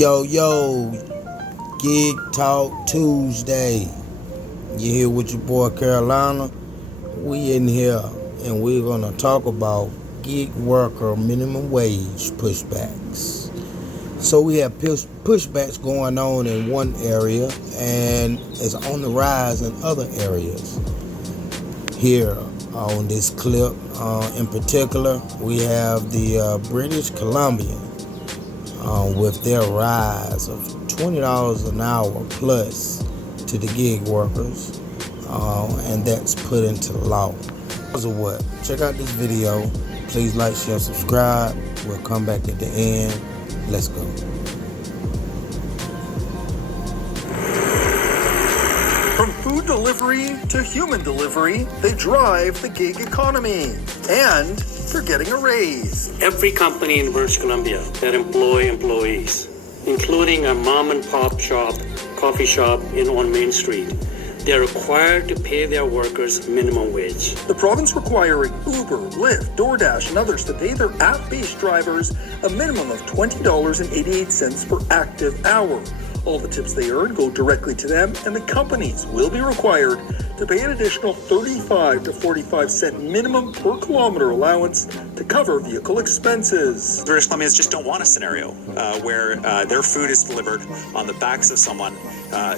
Yo, Gig Talk Tuesday. You here with your boy Carolina? We in here and we're gonna talk about gig worker minimum wage pushbacks. So we have pushbacks going on in one area and it's on the rise in other areas. Here on this clip, in particular, we have the British Columbia with their rise of $20 an hour plus to the gig workers, and that's put into law. Because of what? Check out this video. Please like, share, subscribe. We'll come back at the end. Let's go. From food delivery to human delivery, they drive the gig economy. And they're getting a raise. Every company in British Columbia that employ employees, including a mom and pop shop, coffee shop on Main Street, they're required to pay their workers minimum wage. The province requiring Uber, Lyft, DoorDash, and others to pay their app-based drivers a minimum of $20.88 per active hour. All the tips they earn go directly to them, and the companies will be required to pay an additional 35 to 45 cent minimum per kilometer allowance to cover vehicle expenses. British Columbians just don't want a scenario where their food is delivered on the backs of someone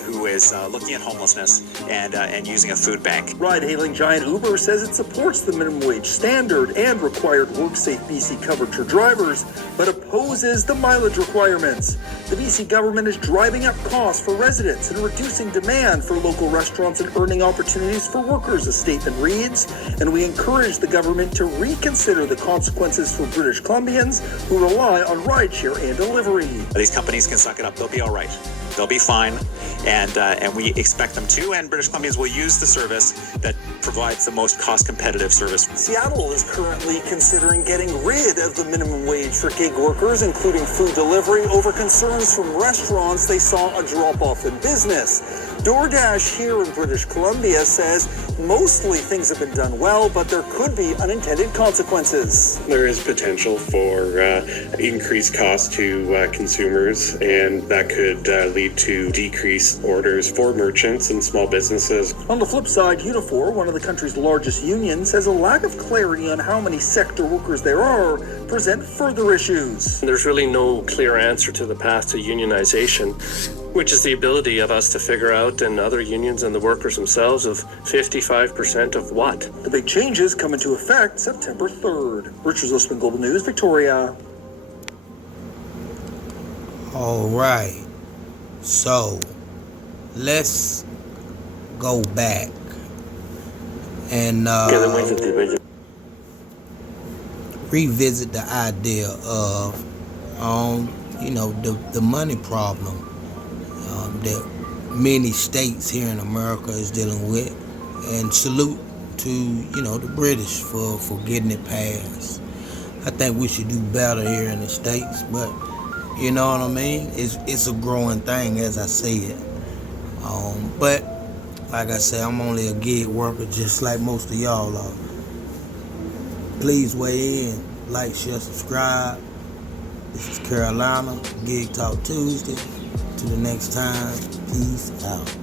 who is looking at homelessness and using a food bank. Ride-hailing giant Uber says it supports the minimum wage standard and required WorkSafe BC coverage for drivers, but opposes the mileage requirements. The BC government is driving up costs for residents and reducing demand for local restaurants and earning opportunities for workers, a statement reads, and we encourage the government to reconsider the consequences for British Columbians who rely on rideshare and delivery. These companies can suck it up. They'll be all right. They'll be fine, and we expect them to, and British Columbians will use the service that provides the most cost-competitive service. Seattle is currently considering getting rid of the minimum wage for gig workers, including food delivery, over concerns from restaurants they saw a drop-off in business. DoorDash here in British Columbia says mostly things have been done well, but there could be unintended consequences. There is potential for increased costs to consumers, and that could lead to decreased orders for merchants and small businesses. On the flip side, Unifor, one of the country's largest unions, says a lack of clarity on how many sector workers there are present further issues. There's really no clear answer to the path to unionization, which is the ability of us to figure out, and other unions and the workers themselves, of 55% of what. The big changes come into effect September 3rd. Richard Zussman, Global News, Victoria. All right. So, let's go back and revisit the idea of, the money problem that many states here in America is dealing with, and salute to, the British for getting it passed. I think we should do better here in the States, but you know what I mean? It's a growing thing, as I said. But like I said, I'm only a gig worker, just like most of y'all are. Please weigh in, like, share, subscribe. This is Carolina, Gig Talk Tuesday. Till the next time, peace out.